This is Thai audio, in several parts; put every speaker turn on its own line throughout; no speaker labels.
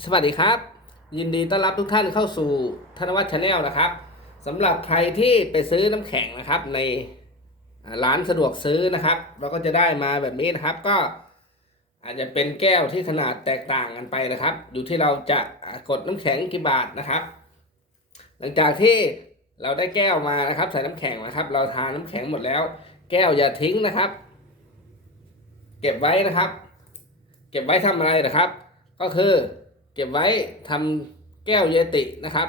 สวัสดีครับ ยินดีต้อนรับทุกท่านเข้าสู่ธนวัฒน์ชาแนลนะครับสำหรับใครที่ไปซื้อน้ำแข็งนะครับ ในร้านสะดวกซื้อนะครับ เราก็จะได้มาแบบนี้นะครับ ก็อาจจะเป็นแก้วที่ขนาดแตกต่างกันไปนะครับ อยู่ที่เราจะกดน้ำแข็งกี่บาทนะครับ หลังจากที่เราได้แก้วมานะครับ ใส่น้ำแข็งนะครับ เราทานน้ำแข็งหมดแล้ว แก้วอย่าทิ้งนะครับ เก็บไว้นะครับ เก็บไว้ทำอะไรนะครับ ก็คือ เก็บไว้ทำแก้วเยตินะครับ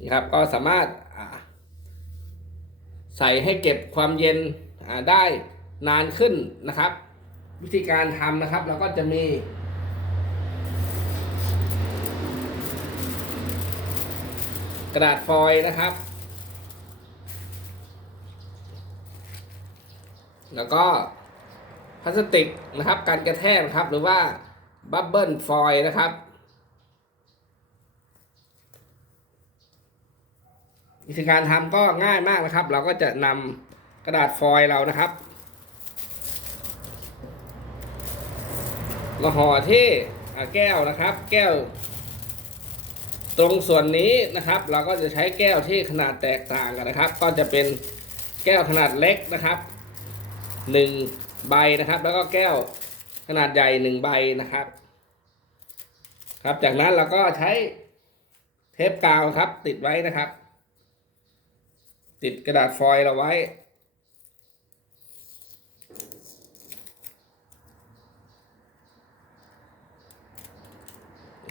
นี่ครับ ก็สามารถใส่ให้เก็บความเย็นได้นานขึ้นนะครับ วิธีการทำนะครับเราก็จะมี กระดาษฟอยล์นะครับ แล้วก็พลาสติกนะครับการกระแทกนะครับหรือว่า บับเบิลฟอยนะครับ วิธีการทำก็ง่ายมากนะครับ เราก็จะนำกระดาษฟอยเรานะครับมาห่อที่แก้วนะครับ แก้ว ตรงส่วนนี้นะครับ เราก็จะใช้แก้วที่ขนาดแตกต่างกันนะครับ ก็จะเป็นแก้วขนาดเล็กนะครับหนึ่งใบนะครับ แล้วก็แก้ว ขนาดใหญ่หนึ่งใบนะครับ ครับ จากนั้นเราก็ใช้เทปกาวครับ ติดไว้นะครับ ติดกระดาษฟอยล์เราไว้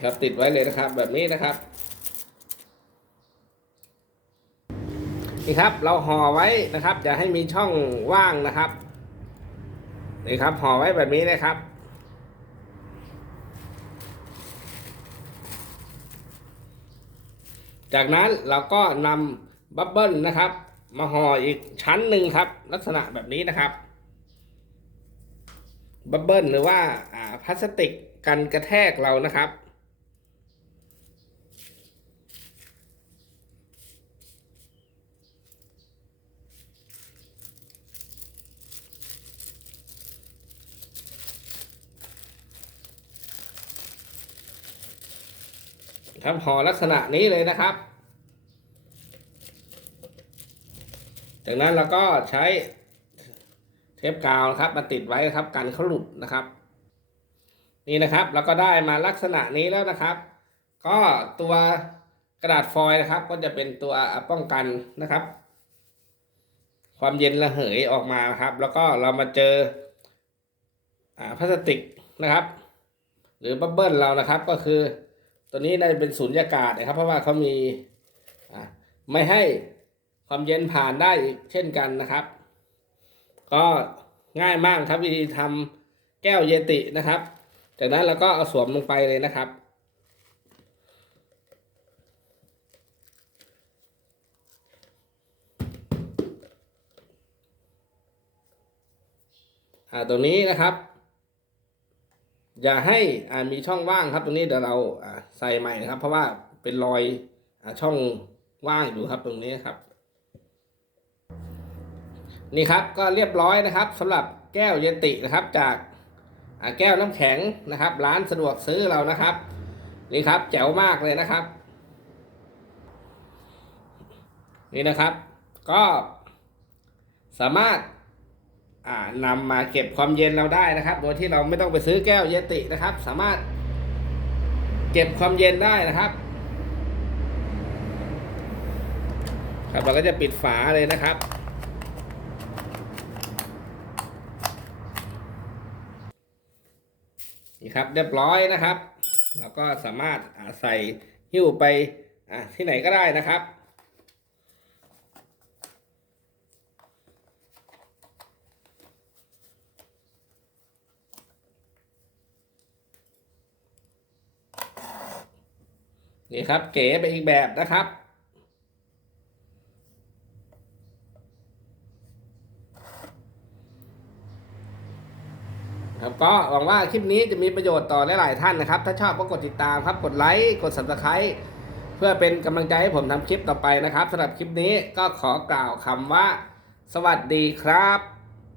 ครับติดไว้เลยนะครับ แบบนี้นะครับนี่ครับเราห่อไว้นะครับอย่าให้มีช่องว่างนะครับนี่ครับห่อไว้แบบนี้นะครับ จากนั้นเราก็นำบับเบิ้ลนะครับ มาห่ออีกชั้นหนึ่งครับ ลักษณะแบบนี้นะครับบับเบิ้ลหรือว่าอ่าพลาสติกกันกระแทกเรานะครับ ครับห่อลักษณะนี้เลยนะครับ จากนั้นเราก็ใช้เทปกาวครับมาติดไว้ครับกันเขาหลุดนะครับ นี่นะครับเราก็ได้มาลักษณะนี้แล้วนะครับ ก็ตัวกระดาษฟอยล์นะครับ ก็จะเป็นตัวป้องกันนะครับ ความเย็นระเหยออกมาครับ แล้วก็เรามาเจออพลาสติกนะครับ หรือบับเบิลเรานะครับก็คือ ตัวนี้น่าจะเป็นสูญญากาศนะครับ เพราะว่าเขามีไม่ให้ความเย็นผ่านได้อีกเช่นกันนะครับ ก็ง่ายมากครับวิธีทำแก้วเยตินะครับ จากนั้นเราก็เอาสวมลงไปเลยนะครับอ่าตรงนี้นะครับ อย่าให้มีช่องว่างครับตรงนี้เดี๋ยวเราใส่ใหม่นะครับ เพราะว่าเป็นรอยอช่องว่างอยู่ครับตรงนี้ครับ นี่ครับก็เรียบร้อยนะครับสำหรับแก้วเยตินะครับ จากแก้วน้ำแข็งนะครับ ร้านสะดวกซื้อเรานะครับ นี่ครับแจ๋วมากเลยนะครับ นี่นะครับ ก็สามารถ นำมาเก็บความเย็นเราได้นะครับ โดยที่เราไม่ต้องไปซื้อแก้วเยตินะครับ สามารถเก็บความเย็นได้นะครับครับเราก็จะปิดฝาเลยนะครับ นี่ครับเรียบร้อยนะครับ เราก็สามารถใส่หิ้วไปที่ไหนก็ได้นะครับ นี่ครับ เก๋ไปอีกแบบนะครับ ครับก็หวังว่าคลิปนี้จะมีประโยชน์ต่อหลายๆท่านนะครับ ถ้าชอบก็กดติดตามครับ กดไลค์ กด subscribe เพื่อเป็นกำลังใจให้ผมทำคลิปต่อไปนะครับสำหรับคลิปนี้ก็ขอกล่าวคำว่า สวัสดีครับ